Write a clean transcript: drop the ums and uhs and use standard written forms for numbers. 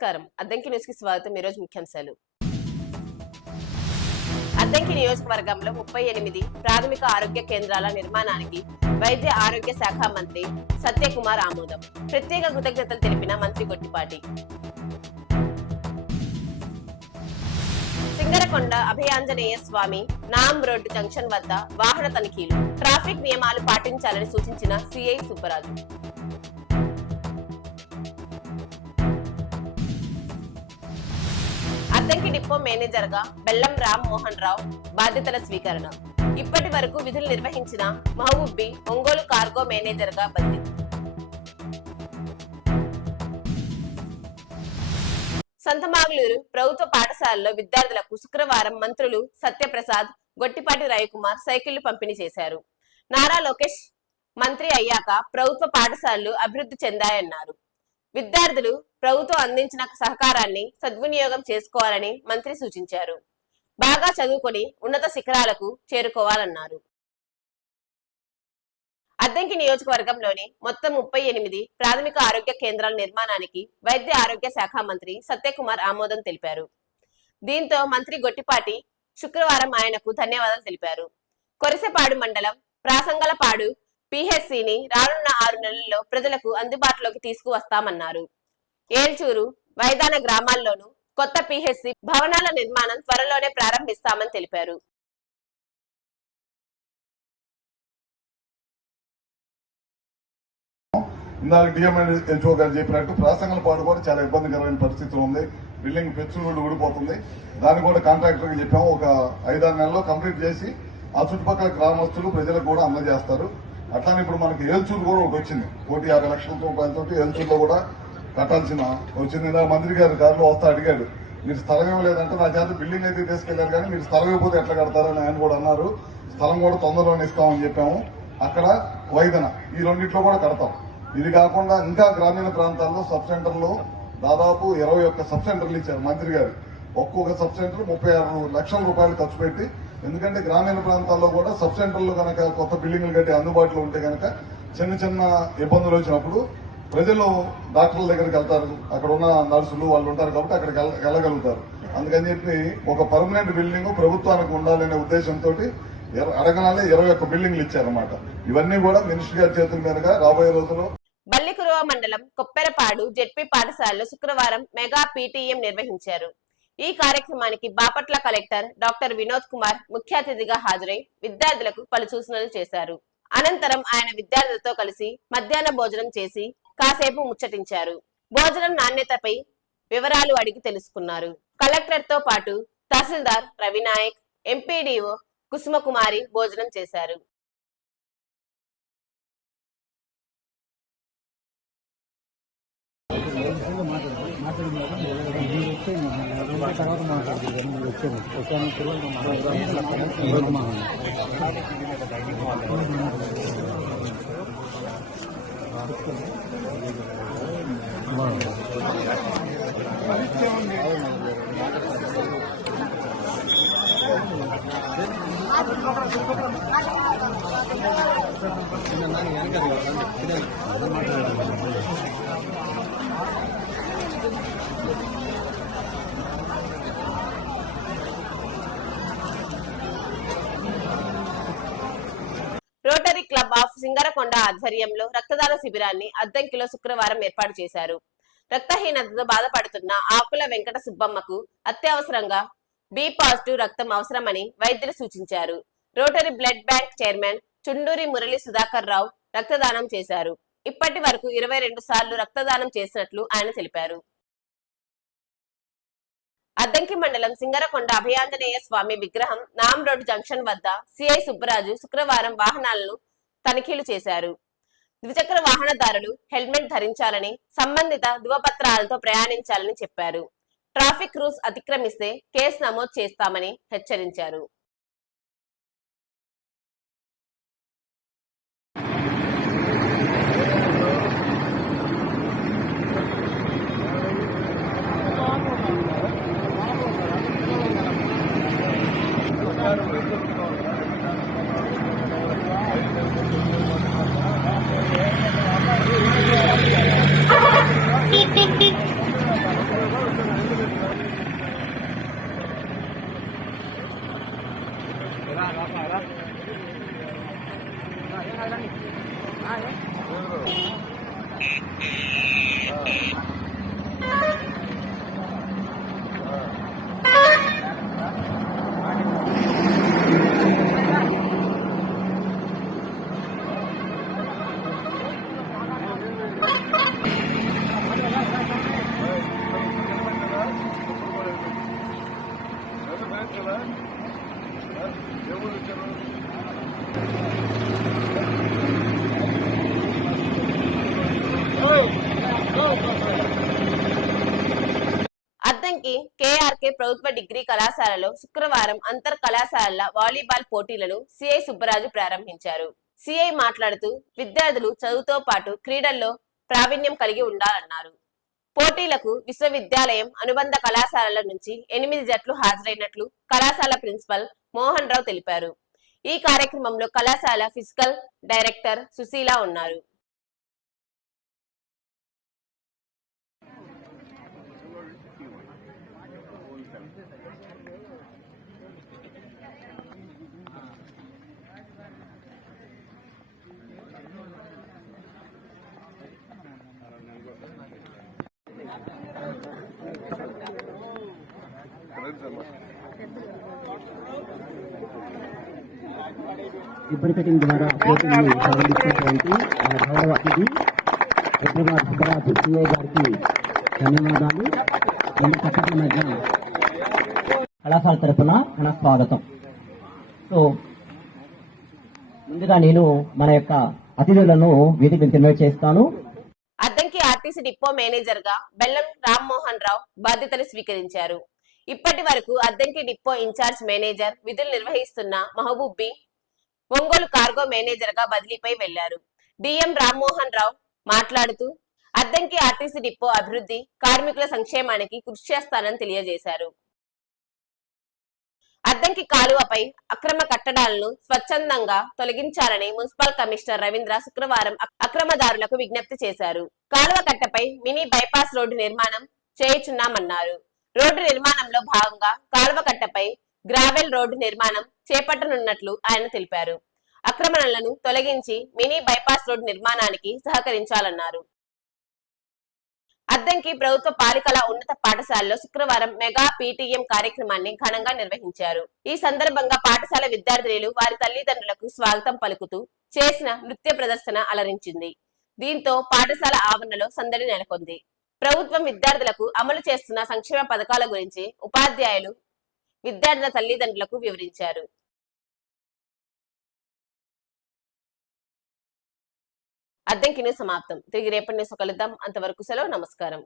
నమస్కారం. అద్దంకి న్యూస్ కి స్వాగతం. ఈ రోజు ముఖ్యాంశాలు. అద్దంకి నియోజకవర్గంలో 38 ప్రాథమిక ఆరోగ్య కేంద్రాల నిర్మాణానికి వైద్య ఆరోగ్య శాఖ మంత్రి సత్యకుమార్ ఆమోదం. ప్రత్యేక కృతజ్ఞతలు తెలిపిన మంత్రి గొట్టిపాటి. సింగరకొండ అభయాంజనేయ స్వామి నామ్ రోడ్డు జంక్షన్ వద్ద వాహన తనిఖీలు. ట్రాఫిక్ నియమాలు పాటించాలని సూచించిన CI Subbaraju. Addanki depot manager గా బెల్లం రామ్ మోహన్ రావు బాధ్యతల స్వీకరణ. ఇప్పటి వరకు విధులు నిర్వహించిన మహబూబ్ ఒంగోలు కార్గో మేనేజర్ గా బదిలీ. సంతమాగులూరు ప్రభుత్వ పాఠశాలలో విద్యార్థులకు శుక్రవారం మంత్రులు సత్యప్రసాద్, గొట్టిపాటి రవికుమార్ సైకిళ్లు పంపిణీ చేశారు. నారా లోకేష్ మంత్రి అయ్యాక ప్రభుత్వ పాఠశాలలు అభివృద్ధి చెందాయన్నారు. విద్యార్థులు ప్రభుత్వం అందించిన సహకారాన్ని సద్వినియోగం చేసుకోవాలని మంత్రి సూచించారు. బాగా చదువుకొని ఉన్నత శిఖరాలకు చేరుకోవాలన్నారు. అద్దంకి నియోజకవర్గంలోని మొత్తం 38 ప్రాథమిక ఆరోగ్య కేంద్రాల నిర్మాణానికి వైద్య ఆరోగ్య శాఖ మంత్రి సత్యకుమార్ ఆమోదం తెలిపారు. దీంతో మంత్రి గొట్టిపాటి శుక్రవారం ఆయనకు ధన్యవాదాలు తెలిపారు. కొరిసెపాడు మండలం ప్రాసంగలపాడు పిహెచ్సిని రానున్న 6 నెలల్లో ప్రజలకు అందుబాటులోకి తీసుకువస్తామన్నారు. ఏల్చూరు, వైదాన గ్రామాల్లోనూ కొత్త పిహెచ్సి భవనాల నిర్మాణం త్వరలోనే ప్రారంభిస్తామని తెలిపారు. ఇందాక డిఎంహెచ్ఓ గారు చెప్పినట్టు ప్రాసంగలపాడు కూడా చాలా ఇబ్బందికరమైన పరిస్థితులు ఉంది. బిల్డింగ్ పెచ్చులు ఊడిపోతుంది. దాన్ని కూడా కాంట్రాక్టర్కి చెప్పాము. ఒక 5-6 నెలల్లో కంప్లీట్ చేసి ఆ చుట్టుపక్కల గ్రామస్తులు ప్రజలకు కూడా అందజేస్తారు. అట్లానే ఇప్పుడు మనకి ఏల్చూరు కూడా ఒకటి వచ్చింది. 150 లక్షల రూపాయలతో ఏల్చూరులో కూడా కట్టాల్సిన వచ్చింది. మంత్రి గారు గారిలో వస్తా అడిగాడు, మీరు స్థలం ఇవ్వలేదంటే నా చేత బిల్డింగ్ అయితే తీసుకెళ్లారు కానీ మీరు స్థలం ఇవ్వకపోతే ఎట్లా కడతారని ఆయన కూడా అన్నారు. స్థలం కూడా తొందరలోనే ఇస్తామని చెప్పాము. అక్కడ వైదన ఈ రెండిట్లో కూడా కడతాం. ఇది కాకుండా ఇంకా గ్రామీణ ప్రాంతాల్లో సబ్ సెంటర్లో దాదాపు 21 సబ్ సెంటర్లు ఇచ్చారు మంత్రి గారు. ఒక్కొక్క సబ్ సెంటర్ 36 లక్షల రూపాయలు ఖర్చు పెట్టి. ఎందుకంటే గ్రామీణ ప్రాంతాల్లో కూడా సబ్ సెంటర్లు కనుక కొత్త బిల్డింగ్లు కట్టి అందుబాటులో ఉంటే కనుక చిన్న చిన్న ఇబ్బందులు వచ్చినప్పుడు ప్రజలు డాక్టర్ల దగ్గరికి వెళ్తారు. అక్కడ ఉన్న నర్సులు వాళ్ళు ఉంటారు కాబట్టి అక్కడికి వెళ్ళగలుగుతారు. అందుకని చెప్పి ఒక పర్మనెంట్ బిల్డింగ్ ప్రభుత్వానికి ఉండాలనే ఉద్దేశంతో అడగనాలే 21 బిల్డింగ్లు ఇచ్చారన్నమాట. ఇవన్నీ కూడా మినిస్టర్ గారి చేతుల మీదుగా రాబోయే రోజుల్లో. బల్లికురువ మండలం కొప్పెరపాడు జెడ్పీ పాఠశాలలో శుక్రవారం మెగా పీటీఎం నిర్వహించారు. ఈ కార్యక్రమానికి బాపట్ల కలెక్టర్ డాక్టర్ వినోద్ కుమార్ ముఖ్య అతిథిగా హాజరై విద్యార్థులకు పలు సూచనలు చేశారు. అనంతరం ఆయన విద్యార్థులతో కలిసి మధ్యాహ్న భోజనం చేసి కాసేపు ముచ్చటించారు. భోజనం నాణ్యతపై వివరాలు అడిగి తెలుసుకున్నారు. కలెక్టర్ తో పాటు తహసీల్దార్ రవినాయక్, ఎంపీడీఓ కుసుమకుమారి భోజనం చేశారు. రోటరీ క్లబ్ ఆఫ్ సింగరకొండ ఆధ్వర్యంలో రక్తదాన శిబిరాన్ని అద్దంకిలో శుక్రవారం ఏర్పాటు చేశారు. రక్తహీనతతో బాధపడుతున్న ఆకుల వెంకట సుబ్బమ్మకు అత్యవసరంగా బి పాజిటివ్ రక్తం అవసరమని వైద్యులు సూచించారు. Rotary blood bank chairman Chunduri Murali Sudhakar Rao రక్తదానం చేశారు. ఇప్పటి వరకు 22 సార్లు రక్తదానం చేసినట్లు ఆయన తెలిపారు. అద్దంకి మండలం సింగరకొండ అభయాంజనేయ స్వామి విగ్రహం నామ్ రోడ్ జంక్షన్ వద్ద సిఐ సుబ్బరాజు శుక్రవారం వాహనాలను తనిఖీలు చేశారు. ద్విచక్ర వాహనదారులు హెల్మెట్ ధరించాలని, సంబంధిత ధృవపత్రాలతో ప్రయాణించాలని చెప్పారు. ట్రాఫిక్ రూల్స్ అతిక్రమిస్తే కేసు నమోదు చేస్తామని హెచ్చరించారు. అద్దంకి కేఆర్కే ప్రభుత్వ డిగ్రీ కళాశాలలో శుక్రవారం అంతర్ కళాశాలల వాలీబాల్ పోటీలను సిఐ సుబ్బరాజు ప్రారంభించారు. సిఐ మాట్లాడుతూ విద్యార్థులు చదువుతో పాటు క్రీడల్లో ప్రావీణ్యం కలిగి ఉండాలన్నారు. పోటీలకు విశ్వవిద్యాలయం అనుబంధ కళాశాలల నుంచి 8 జట్లు హాజరైనట్లు కళాశాల ప్రిన్సిపల్ మోహన్ రావు తెలిపారు. ఈ కార్యక్రమంలో కళాశాల ఫిజికల్ డైరెక్టర్ సుశీల ఉన్నారు. రిబ్బన్ కటింగ్ ద్వారా పోటీని ప్రారంభించినటువంటి మన గౌరవ అతిథి ఎప్పుడుగారు సుబ్బరాజు సిఐ గారికి ధన్యవాదాలు. కట్టడం మధ్య కళాశాల తరఫున మన స్వాగతం. సో ముందుగా నేను మన యొక్క అతిథులను వేదిక ఇన్వైట్ చేస్తాను. అద్దంకి ఆర్టీసీ డిపో మేనేజర్ గా బెల్లం రామ్మోహన్ రావు బాధ్యతలు స్వీకరించారు. ఇప్పటి వరకు అద్దంకి డిపో ఇన్ఛార్జ్ మేనేజర్ విధులు నిర్వహిస్తున్న మహబూబ్బి ఒంగోలు కార్గో మేనేజర్ గా బదిలీపై వెళ్లారు. డిఎం రామ్మోహన్ రావు మాట్లాడుతూ అద్దంకి ఆర్టీసీ డిపో అభివృద్ధి, కార్మికుల సంక్షేమానికి కృషి చేస్తానని తెలియజేశారు. అద్దంకి కాలువపై అక్రమ కట్టడాలను స్వచ్ఛందంగా తొలగించాలని మున్సిపల్ కమిషనర్ రవీంద్ర శుక్రవారం అక్రమదారులకు విజ్ఞప్తి చేశారు. కాలువ కట్టపై మినీ బైపాస్ రోడ్డు నిర్మాణం చేయుచున్నామన్నారు. రోడ్డు నిర్మాణంలో భాగంగా కాలువ కట్టపై గ్రావెల్ రోడ్డు నిర్మాణం చేపట్టనున్నట్లు ఆయన తెలిపారు. అక్రమణలను తొలగించి మినీ బైపాస్ రోడ్డు నిర్మాణానికి సహకరించాలన్నారు. అద్దంకి ప్రభుత్వ బాలికల ఉన్నత పాఠశాలలో శుక్రవారం మెగా పీటీఎం కార్యక్రమాన్ని ఘనంగా నిర్వహించారు. ఈ సందర్భంగా పాఠశాల విద్యార్థినులు వారి తల్లిదండ్రులకు స్వాగతం పలుకుతూ చేసిన నృత్య ప్రదర్శన అలరించింది. దీంతో పాఠశాల ఆవరణలో సందడి నెలకొంది. ప్రభుత్వం విద్యార్థులకు అమలు చేస్తున్న సంక్షేమ పథకాల గురించి ఉపాధ్యాయులు విద్యార్థుల తల్లిదండ్రులకు వివరించారు. అద్దంకి న్యూస్ సమాప్తం. తిరిగి రేపటి న్యూస్ కలుద్దాం. అంతవరకు సెలవు. నమస్కారం.